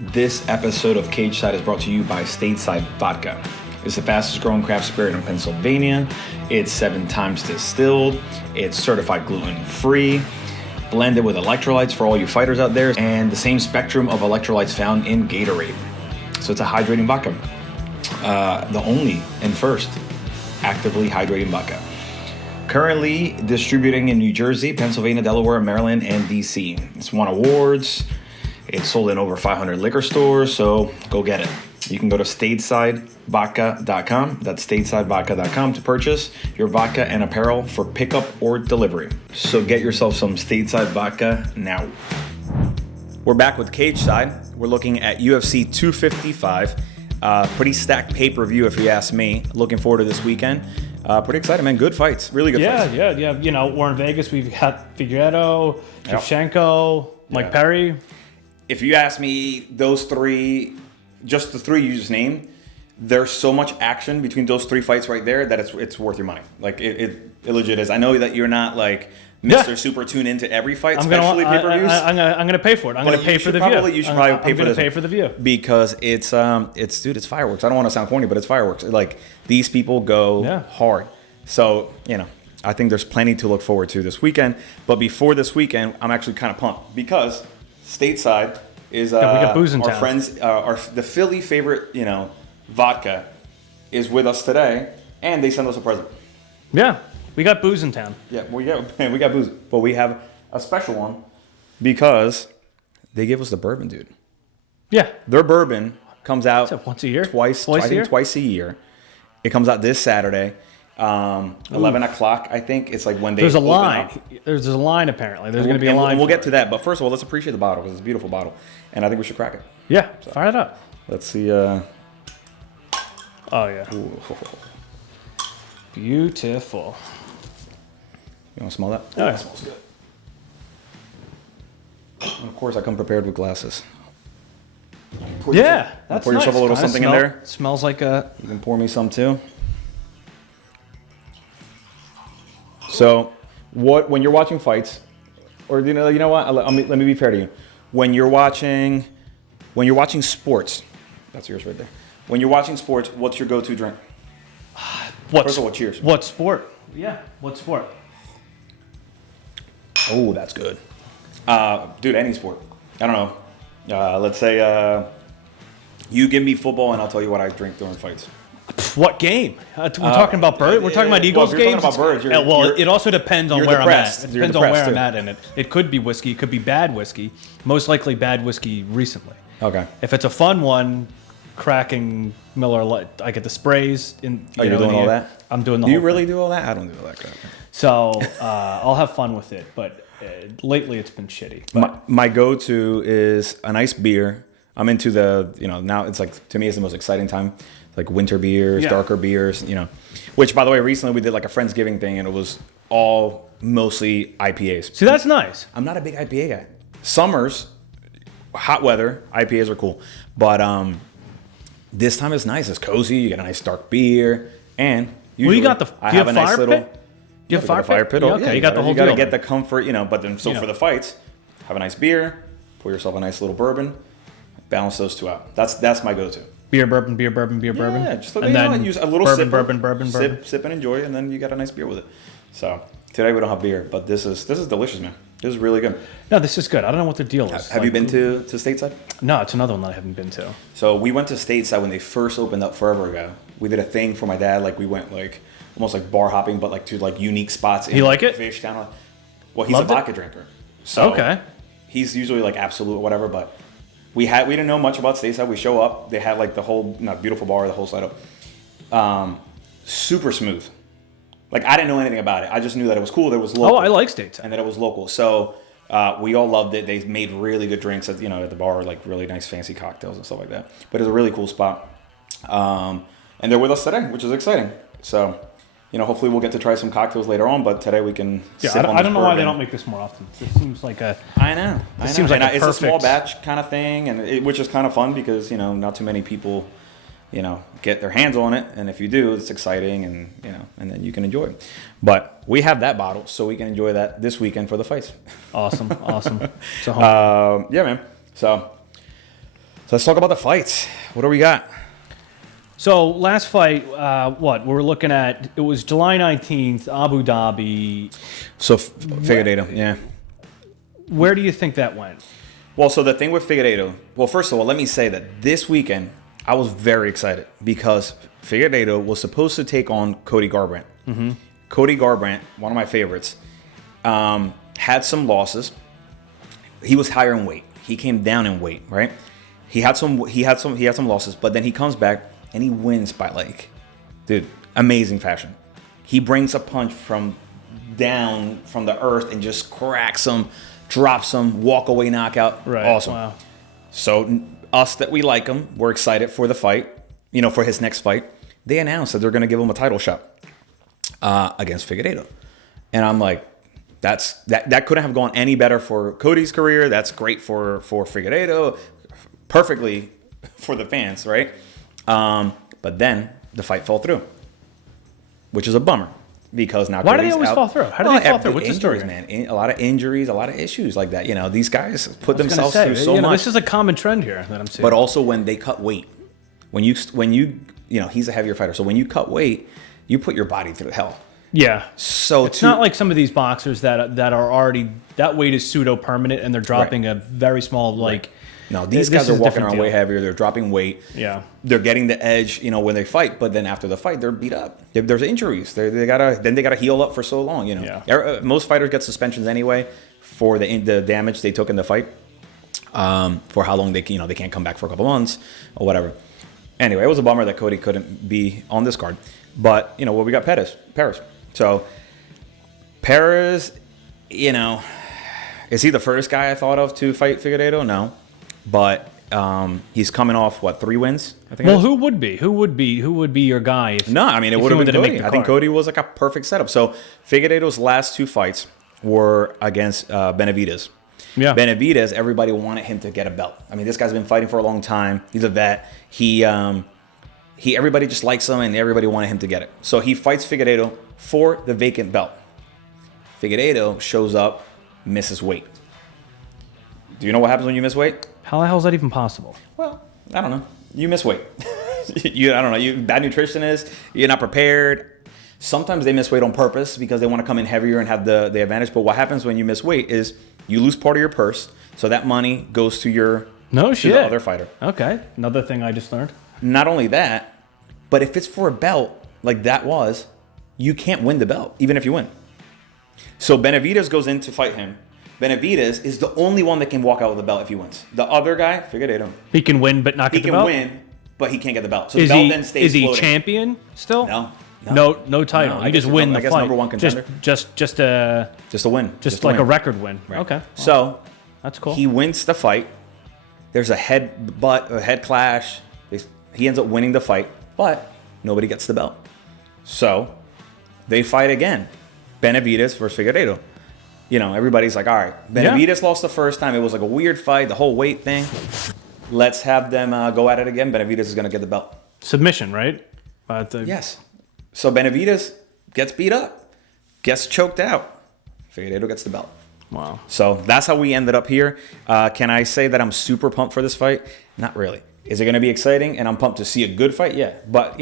This episode of Cageside is brought to you by Stateside Vodka. It's the fastest growing craft spirit in Pennsylvania. It's 7 times distilled. It's certified gluten-free, blended with electrolytes for all you fighters out there, and the same spectrum of electrolytes found in Gatorade. So it's a hydrating vodka. The only and first actively hydrating vodka. Currently distributing in New Jersey, Pennsylvania, Delaware, Maryland, and DC. It's won awards. It's sold in over 500 liquor stores, so go get it. You can go to statesidevodka.com. That's statesidevodka.com to purchase your vodka and apparel for pickup or delivery. So get yourself some Stateside Vodka now. We're back with Cageside. We're looking at UFC 255. Pretty stacked pay-per-view, if you ask me. Looking forward to this weekend. Pretty excited, man. Good fights. Really good fights. Yeah. You know, we're in Vegas. We've got Figueiredo, Shevchenko, Mike Perry. If you ask me, those three, just the three you just named, there's so much action between those three fights right there that it's worth your money. Like, it legit is. I know that you're not like Mr. Super tuned into every fight, especially pay-per-views. I'm gonna pay for it. I'm gonna pay for the view. You should probably pay for this. Pay for the view because it's fireworks. I don't want to sound corny, but it's fireworks. Like, these people go hard. So, you know, I think there's plenty to look forward to this weekend. But before this weekend, I'm actually kind of pumped because Stateside is we got booze in our town. friends, the Philly favorite, vodka is with us today, and they sent us a present. Yeah, we got booze in town. Yeah, we got booze, but we have a special one because they give us the bourbon, dude. Yeah, their bourbon comes out once a year, twice a year. It comes out this Saturday. 11 o'clock, I think. It's like when they There's a open line. Up. There's a line, apparently. There's going to be a line. We'll get to that. But first of all, let's appreciate the bottle because it's a beautiful bottle. And I think we should crack it. Yeah, so, fire it up. Let's see. Oh, yeah. Ooh. Beautiful. You want to smell that? Oh, yeah. That smells good. And of course, I come prepared with glasses. That's nice. Pour yourself a little something in there. Smells like a... You can pour me some, too. So, when you're watching fights, or you know what? Let me be fair to you. When you're watching sports, that's yours right there. When you're watching sports, what's your go-to drink? First of all, cheers. What sport? Yeah, what sport? Oh, that's good. Dude, any sport. I don't know. Let's say you give me football, and I'll tell you what I drink during fights. What game? We're talking about birds. We're talking about Eagles games. Talking about birds, it also depends on where I'm at. It depends on where I'm at in it. It could be whiskey. It could be bad whiskey. Most likely bad whiskey recently. Okay. If it's a fun one, cracking Miller Lite, I get the sprays. You're doing all that? I'm doing the whole whole Do you really thing. do all that? I don't do all that crap. So I'll have fun with it. But lately it's been shitty. My go-to is a nice beer. I'm into now it's like, to me, it's the most exciting time. Like winter beers, darker beers, which, by the way, recently we did like a Friendsgiving thing and it was all mostly IPAs. See, that's nice. I'm not a big IPA guy. Summers, hot weather, IPAs are cool. But this time it's nice. It's cozy. You get a nice dark beer. And usually you got I have a nice little... Do you have fire pit? Yeah, Okay, you got the whole deal. You got to deal. get the comfort, but then for the fights, have a nice beer, pour yourself a nice little bourbon, balance those two out. That's my go-to. Beer, bourbon. Yeah, just use a little bourbon. Sip and enjoy, and then you got a nice beer with it. So today we don't have beer, but this is delicious, man. This is really good. No, this is good. I don't know what the deal is. Have you been to Stateside? No, it's another one that I haven't been to. So we went to Stateside when they first opened up forever ago. We did a thing for my dad. Like, we went like almost like bar hopping, but like to like unique spots. He like it? Fish Town. Well, he's Loved a vodka drinker. So okay. He's usually like Absolute or whatever, but we didn't know much about Stateside. We show up. They had like the whole beautiful bar, the whole setup. Super smooth. Like, I didn't know anything about it. I just knew that it was cool. That it was local. Oh, I like Stateside. And that it was local. So we all loved it. They made really good drinks at the bar, like really nice fancy cocktails and stuff like that. But it was a really cool spot. And they're with us today, which is exciting. So, hopefully we'll get to try some cocktails later on. But today we can. Yeah, sip on I don't know why bourbon. they don't make this more often. This seems like a. I know. Seems like it's a small batch kind of thing, and which is kind of fun because not too many people, get their hands on it, and if you do, it's exciting, and and then you can enjoy it. But we have that bottle, so we can enjoy that this weekend for the fights. Awesome. So yeah, man. So So let's talk about the fights. What do we got? So last fight, what we're looking at? It was July 19th, Abu Dhabi. So Figueiredo, yeah. Where do you think that went? Well, so the thing with Figueiredo, well, first of all, let me say that this weekend I was very excited because Figueiredo was supposed to take on Cody Garbrandt. Mm-hmm. Cody Garbrandt, one of my favorites, had some losses. He was higher in weight. He came down in weight, right? He had some losses, but then he comes back and he wins by amazing fashion. He brings a punch from down from the earth and just cracks him, drops him, walk away knockout. Right. Awesome. Wow. So us that we like him, we're excited for the fight, for his next fight. They announced that they're going to give him a title shot against Figueiredo. And I'm like, that couldn't have gone any better for Cody's career. That's great for Figueiredo. Perfectly for the fans, right? But then the fight fell through, which is a bummer because now why do they always fall through? How do they fall through? What's the story, man? A lot of injuries, a lot of issues like that. These guys put themselves through so much. This is a common trend here that I'm seeing. But also when they cut weight, when you he's a heavier fighter, so when you cut weight, you put your body through hell. Yeah. So it's not like some of these boxers that are already that weight is pseudo permanent and they're dropping a very small No, these guys are walking around way heavier. They're dropping weight. Yeah, they're getting the edge, when they fight. But then after the fight, they're beat up. There's injuries. They gotta heal up for so long. Yeah. Most fighters get suspensions anyway for the damage they took in the fight. For how long they can't come back for a couple months or whatever. Anyway, it was a bummer that Cody couldn't be on this card. But we got Perez. So Perez, is he the first guy I thought of to fight Figueiredo? No. But he's coming off 3 wins? I think. Well, who would be your guy? It would have been Cody. I think Cody was like a perfect setup. So Figueiredo's last 2 fights were against Benavidez. Yeah, Benavidez. Everybody wanted him to get a belt. This guy's been fighting for a long time. He's a vet. Everybody just likes him, and everybody wanted him to get it. So he fights Figueiredo for the vacant belt. Figueiredo shows up, misses weight. Do you know what happens when you miss weight? How the hell is that even possible? Well, I don't know. You miss weight. I don't know. You bad nutritionist. You're not prepared. Sometimes they miss weight on purpose because they want to come in heavier and have the advantage. But what happens when you miss weight is you lose part of your purse, so that money goes to the other fighter. Okay, another thing I just learned. Not only that, but if it's for a belt like that was, you can't win the belt even if you win. So Benavidez goes in to fight him. Benavidez is the only one that can walk out with the belt if he wins. The other guy, Figueiredo, he can win but not get the belt? He can win, but he can't get the belt. So the belt then stays floating. Is he champion still? No title. No, you just win the fight. Number 1 contender. Just a win. Just like a record win. Right. Okay. So that's cool. He wins the fight. There's a head clash. He ends up winning the fight, but nobody gets the belt. So they fight again. Benavidez versus Figueiredo. Everybody's like, all right, Benavidez lost the first time. It was like a weird fight, the whole weight thing. Let's have them go at it again. Benavidez is going to get the belt. Submission, right? Yes. So Benavidez gets beat up, gets choked out. Figueiredo gets the belt. Wow. So that's how we ended up here. Can I say that I'm super pumped for this fight? Not really. Is it going to be exciting? And I'm pumped to see a good fight? Yeah. But,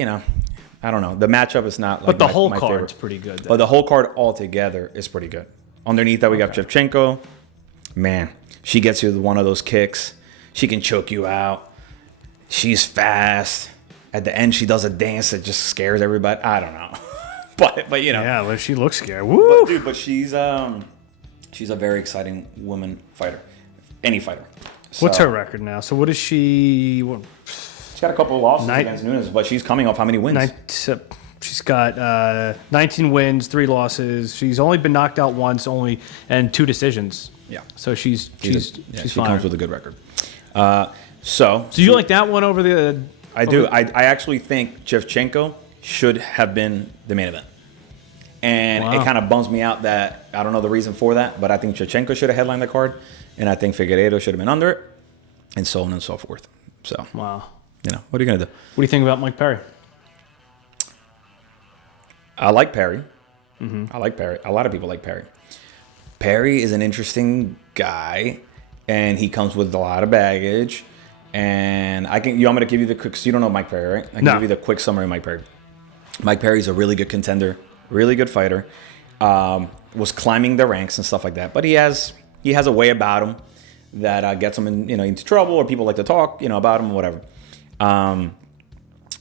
I don't know. The matchup is not like But the whole my card's favorite. pretty good. But the whole card altogether is pretty good. Underneath that, we got Shevchenko. Man, she gets you with one of those kicks. She can choke you out. She's fast. At the end, she does a dance that just scares everybody. I don't know. but Yeah, well, she looks scary. Woo! But she's a very exciting woman fighter. Any fighter. What's her record now? So what is she... She's got a couple of losses against Nunes, but she's coming off how many wins? She's got 19 wins, 3 losses. She's only been knocked out once, and 2 decisions. Yeah. So she comes with a good record. So you like that one over the? I do. I actually think Schevchenko should have been the main event, and it kind of bums me out that I don't know the reason for that, but I think Schevchenko should have headlined the card, and I think Figueiredo should have been under it, and so on and so forth. So wow. What are you gonna do? What do you think about Mike Perry? I like Perry. Mm-hmm. I like Perry. A lot of people like Perry. Perry is an interesting guy, and he comes with a lot of baggage. And I'm going to give you the quick, because you don't know Mike Perry, right? I can give you the quick summary of Mike Perry. Mike Perry's a really good contender, really good fighter. Was climbing the ranks and stuff like that. But he has a way about him that gets him into trouble, or people like to talk about him, whatever.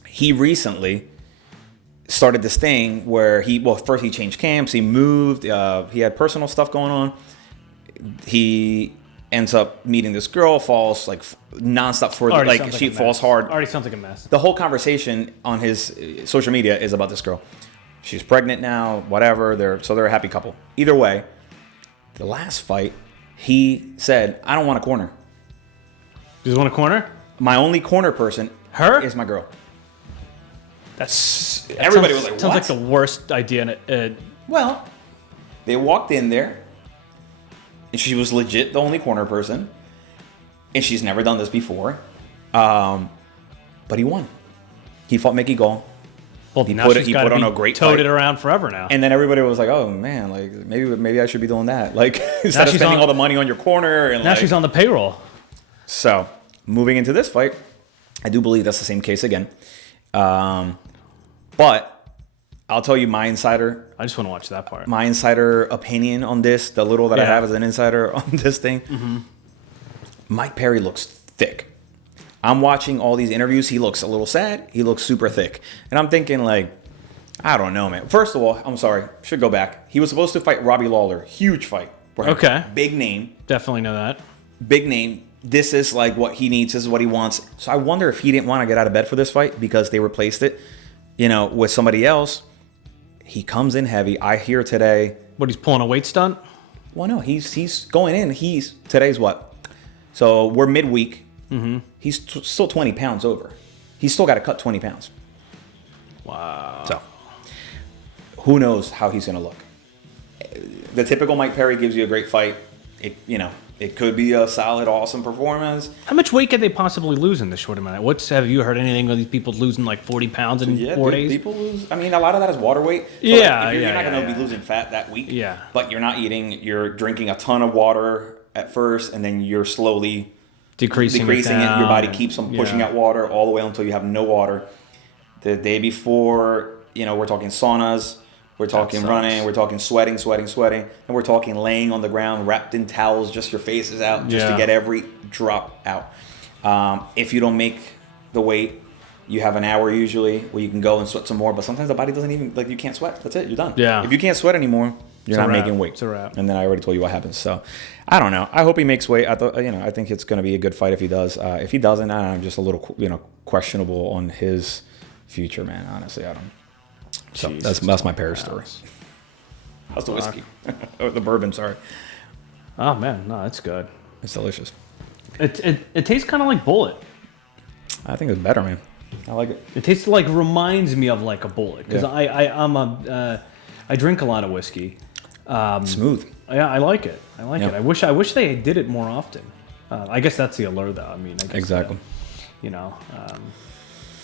He recently started this thing where first he changed camps, he moved, he had personal stuff going on. He ends up meeting this girl, falls like nonstop for she falls hard. Already sounds like a mess. The whole conversation on his social media is about this girl. She's pregnant now, whatever. They're a happy couple. Either way, the last fight, he said, "I don't want a corner. You just want a corner? My only corner person is my girl." Everybody was like, "What?" Sounds like the worst idea. Well, they walked in there, and she was legit the only corner person, and she's never done this before. But he won. He fought Mickey Gall. Well, he put on a great fight. It around forever now. And then everybody was like, "Oh man, like maybe I should be doing that." Like instead of spending all the money on your corner. And now she's on the payroll. So moving into this fight, I do believe that's the same case again. But I'll tell you my insider. I just want to watch that part. My insider opinion on this, the little that I have as an insider on this thing. Mm-hmm. Mike Perry looks thick. I'm watching all these interviews. He looks a little sad. He looks super thick. And I'm thinking, like, I don't know, man. First of all, I'm sorry. Should go back. He was supposed to fight Robbie Lawler. Huge fight. Right? Okay. Big name. Definitely know that. Big name. This is like what he needs. This is what he wants. So I wonder if he didn't want to get out of bed for this fight because they replaced it, with somebody else. He comes in heavy. I hear today. What, he's pulling a weight stunt? Well, no. He's going in. Today's what? So we're midweek. Mm-hmm. He's still 20 pounds over. He's still got to cut 20 pounds. Wow. So, who knows how he's going to look? The typical Mike Perry gives you a great fight. It could be a solid, awesome performance. How much weight could they possibly lose in this short amount? Have you heard anything of these people losing like 40 pounds in 4 days? People lose. I mean, a lot of that is water weight. So you're not going to be losing fat that week. Yeah. But you're not eating. You're drinking a ton of water at first, and then you're slowly decreasing it. Your body keeps on pushing out water all the way until you have no water. The day before, we're talking saunas, we're talking running, we're talking sweating, and we're talking laying on the ground wrapped in towels, just your face is out, just to get every drop out. If you don't make the weight, you have an hour usually where you can go and sweat some more, but sometimes the body doesn't even, you can't sweat. That's it, you're done. Yeah. If you can't sweat anymore, you're not making weight. It's a wrap. And then I already told you what happens. So I don't know. I hope he makes weight. I think it's going to be a good fight if he does. If he doesn't, I'm just a little, questionable on his future, man. Honestly, I don't. So that's my Perry story. How's the whiskey? Or the bourbon, sorry. Oh man, no, it's good. It's delicious. It tastes kind of like Bullet. I think it's better, man. I like it. It tastes reminds me of like a Bullet because I drink a lot of whiskey. Smooth. Yeah, I like it. I wish they did it more often. I guess that's the allure, though. I mean, I guess exactly.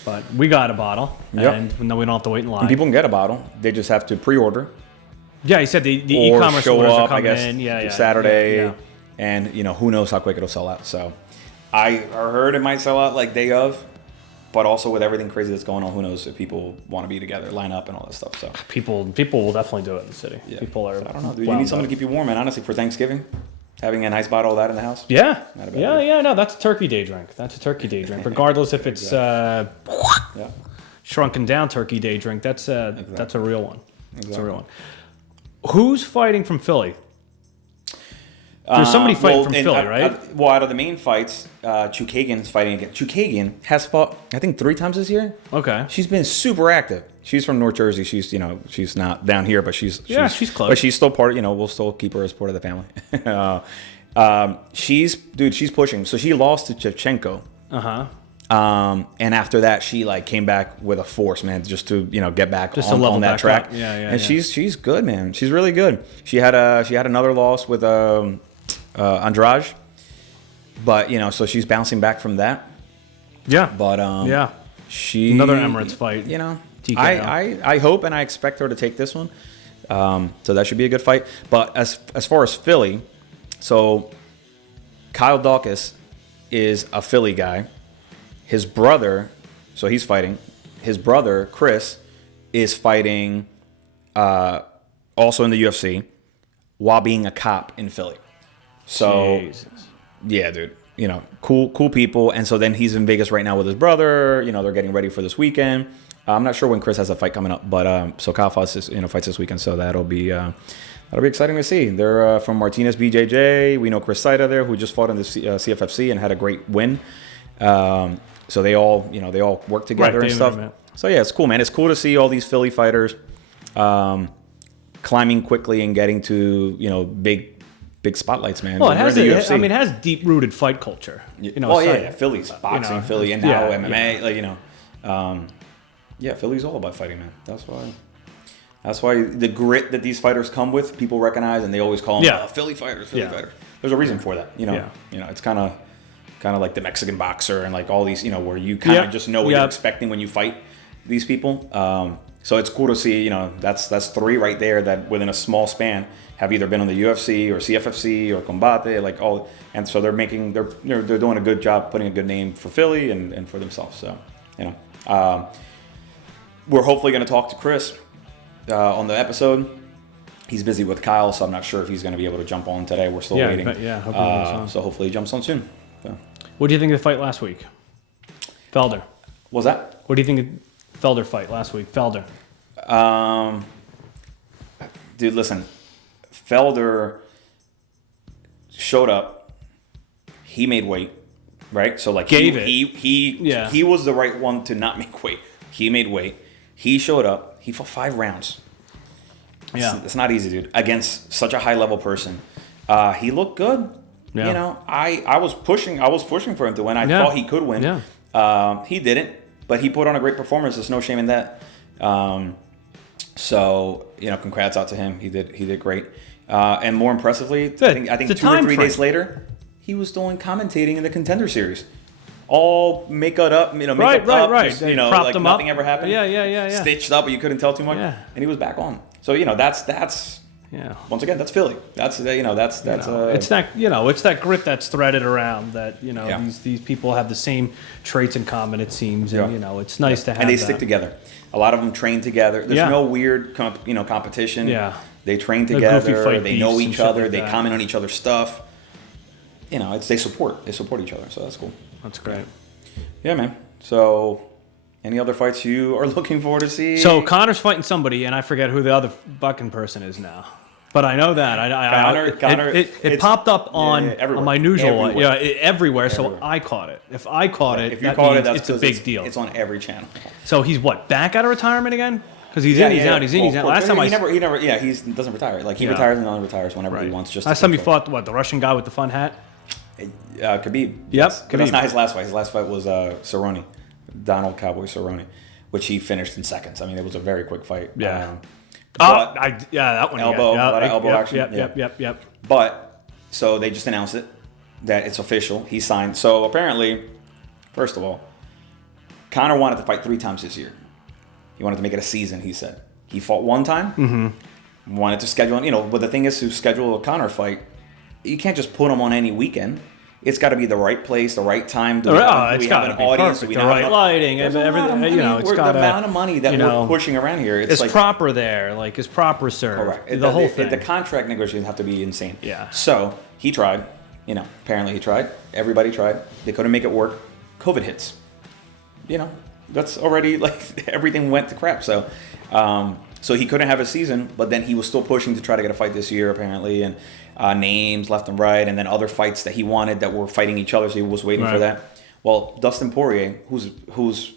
But we got a bottle, and then we don't have to wait in line. And people can get a bottle. They just have to pre-order. Yeah, he said the e-commerce orders are coming in. Saturday, and who knows how quick it'll sell out. So I heard it might sell out like day of. But also with everything crazy that's going on, who knows if people want to be together, line up, and all that stuff. So people will definitely do it in the city. Yeah. People are. So I don't know. Dude, you need something to keep you warm, and honestly, for Thanksgiving, having a nice bottle of that in the house. Yeah. No, that's a turkey day drink. Regardless if it's shrunken down turkey day drink. That's a real one. Exactly. That's a real one. Who's fighting from Philly? There's somebody fighting from Philly, right? Out of the main fights, Chookagian is fighting again. Chookagian has fought, I think, 3 times this year. Okay. She's been super active. She's from North Jersey. She's, she's not down here, but she's close. But she's still part. We'll still keep her as part of the family. She's pushing. So she lost to Shevchenko. And after that, she came back with a force, man, just to get back on that track. And she's good, man. She's really good. She had another loss with Andrade, but so she's bouncing back from that. Yeah. But she another Emirates fight. TKO. I hope and I expect her to take this one. So that should be a good fight. But as far as Philly, so Kyle Dawkins is a Philly guy. his brother, so he's fighting. His brother, Chris, is fighting also in the UFC while being a cop in Philly. So, Jesus. Yeah, dude. You know, cool people. And so then he's in Vegas right now with his brother. You know, they're getting ready for this weekend. I'm not sure when Chris has a fight coming up, but so Kyle fights this weekend. So that'll be exciting to see. They're from Martinez BJJ. We know Chris Saida there, who just fought in the CFFC and had a great win. So they all work together and stuff. So yeah, it's cool, man. It's cool to see all these Philly fighters climbing quickly and getting to big spotlights, man. Well, it has deep-rooted fight culture. Philly's boxing, Philly, and now MMA. Philly's all about fighting, man. That's why the grit that these fighters come with, people recognize, and they always call them Philly fighters. There's a reason for that. It's kind of like the Mexican boxer and like all these, where you kind of just know what you're expecting when you fight these people. So it's cool to see, that's three right there that within a small span have either been on the UFC or CFFC or Combate, like all, and so they're doing a good job putting a good name for Philly and for themselves. So, we're hopefully going to talk to Chris on the episode. He's busy with Kyle, so I'm not sure if he's going to be able to jump on today. We're still waiting. So hopefully he jumps on soon. So. What do you think of the fight last week? Felder. What was that? What do you think of Felder fight last week? Felder. Dude, listen. Felder showed up. He made weight, right? So like he was the right one to not make weight. He made weight. He showed up. He fought 5 rounds. It's not easy, dude. Against such a high level person. He looked good. Yeah. I was pushing for him to win. I thought he could win. Yeah. He didn't, but he put on a great performance. There's no shame in that. So congrats out to him. He did great. And more impressively, I think 2 or 3 days later, he was doing commentating in the Contender Series. All makeup up, right. Just, like nothing ever happened. Yeah. Stitched up, but you couldn't tell too much. Yeah. And he was back on. So that's once again, that's Philly. That's it's that grit that's threaded around that these people have the same traits in common, it seems, and it's nice to have. And they stick together. A lot of them train together. There's no weird competition. Yeah. They train together. They know each other. Like they comment on each other's stuff. They support each other. So that's cool. That's great. Yeah, man. So, any other fights you are looking forward to see? So Connor's fighting somebody, and I forget who the other fucking person is now. But I know that. Connor. It popped up on my usual one. Everywhere. So I caught it. If I caught it, it's a big deal. It's on every channel. So he's back out of retirement again? Because he's in, he's out, he's in, he's out. Last time he doesn't retire. Like he retires and only retires whenever he wants. Just last time he fought the Russian guy with the fun hat. Khabib. Yep. Yes. But that's not his last fight. His last fight was Cerrone, Donald Cowboy Cerrone, which he finished in seconds. I mean, it was a very quick fight. Yeah. That one. A lot of elbow action. Yep. But so they just announced it that it's official. He signed. So apparently, first of all, Conor wanted to fight 3 times this year. He wanted to make it a season. He said he fought 1 time. Mm-hmm. Wanted to schedule. But the thing is, to schedule a Conor fight, you can't just put him on any weekend. It's got to be the right place, the right time. It's got to be audience, perfect. The right lighting, everything. It's got the amount of money that we're pushing around here. It's like, proper there, like it's proper served. Correct. The whole thing. The contract negotiations have to be insane. Yeah. So he tried. Apparently he tried. Everybody tried. They couldn't make it work. COVID hits. That's already like everything went to crap. So, so he couldn't have a season, but then he was still pushing to try to get a fight this year, apparently, and names left and right, and then other fights that he wanted that were fighting each other. So he was waiting for that. Well, Dustin Poirier, who's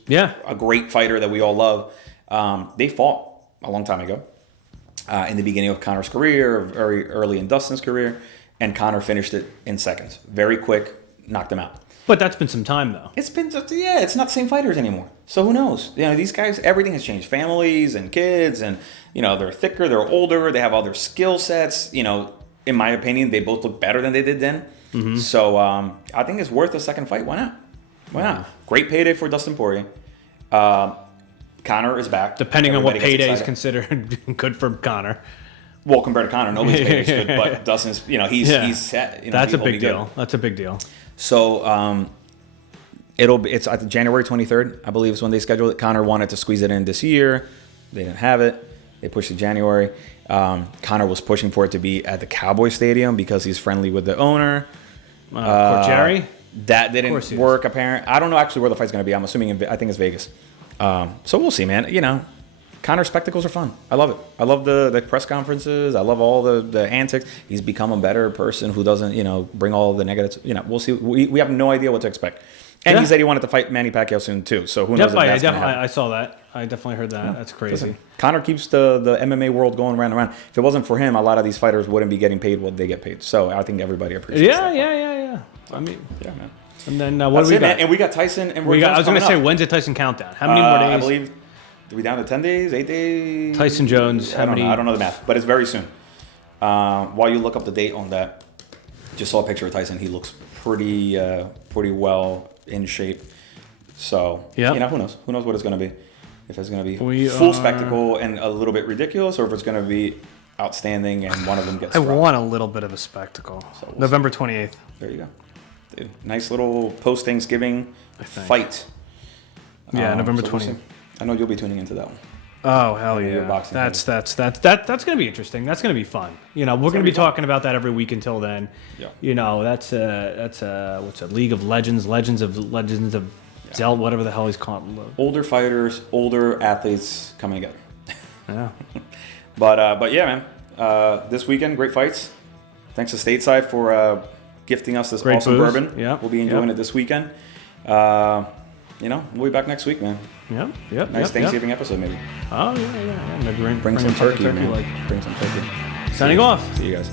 a great fighter that we all love, they fought a long time ago, in the beginning of Conor's career, very early in Dustin's career, and Conor finished it in seconds, very quick, knocked him out. But that's been some time, though. It's been, it's not the same fighters anymore. So who knows? These guys, everything has changed. Families and kids, and, they're thicker, they're older, they have other skill sets. In my opinion, they both look better than they did then. Mm-hmm. So I think it's worth a second fight. Why not? Mm-hmm. Great payday for Dustin Poirier. Conor is back. Depending on what payday is considered good for Conor. Well, compared to Conor, nobody's payday is good. But Dustin's, he's set. That's a big deal. That's a big deal. So It's January 23rd, I believe, is when they scheduled it. Conor wanted to squeeze it in this year. They didn't have it. They pushed it January. Conor was pushing for it to be at the Cowboy Stadium because he's friendly with the owner. Jerry? That didn't work, apparently. I don't know actually where the fight's going to be. I'm assuming, I think it's Vegas. So we'll see, man. You know, Conor spectacles are fun. I love it. I love the press conferences. I love all the antics. He's become a better person who doesn't, you know, bring all the negatives. You know, we'll see. We have no idea what to expect. And he said he wanted to fight Manny Pacquiao soon, too. So who knows if that's going to happen. I saw that. I definitely heard that. Yeah. That's crazy. Listen, Conor keeps the MMA world going round and round. If it wasn't for him, a lot of these fighters wouldn't be getting paid what they get paid. So I think everybody appreciates that. Yeah. I mean, yeah, man. And then what do we got? Man. And we got Tyson. And I was going to say, when's the Tyson countdown? How many more days? I believe, are we down to 10 days, 8 days? Tyson Jones, I don't know the math, but it's very soon. While you look up the date on that, just saw a picture of Tyson. He looks pretty well in shape. So, you know, who knows? Who knows what it's going to be? If it's going to be full spectacle and a little bit ridiculous, or if it's going to be outstanding and one of them gets dropped. I want a little bit of a spectacle. So November 28th. There you go. Dude, nice little post-Thanksgiving fight. Yeah, November 20th. I know you'll be tuning into that one. Oh, hell yeah. That's going to be interesting. That's going to be fun. You know, we're going to be talking about that every week until then. Yeah. You know, that's what's a League of Legends of Zelda, whatever the hell he's called. Older fighters, older athletes coming together. Yeah. But yeah, man. This weekend, great fights. Thanks to Stateside for gifting us this awesome bourbon. Yeah. We'll be enjoying it this weekend. You know, we'll be back next week, man. Yep. Nice Thanksgiving episode, maybe. Oh, yeah. Maybe bring some turkey, man. Bring some turkey. Signing off. See you guys.